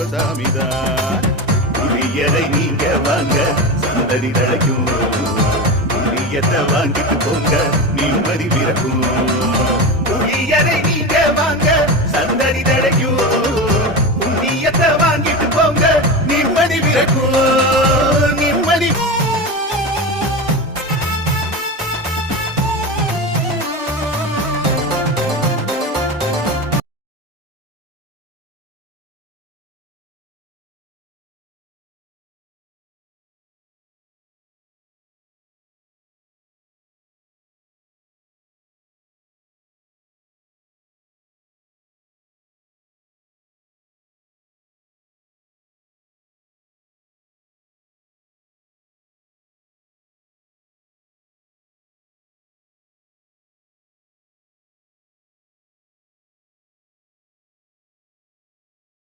கருப்பசாமிதான். புளியரை நீங்க வாங்க சந்ததி தழைக்கும், புளியத்தை வாங்கிட்டு போங்க நிம்மதி பிறக்கும். புளியரை நீங்க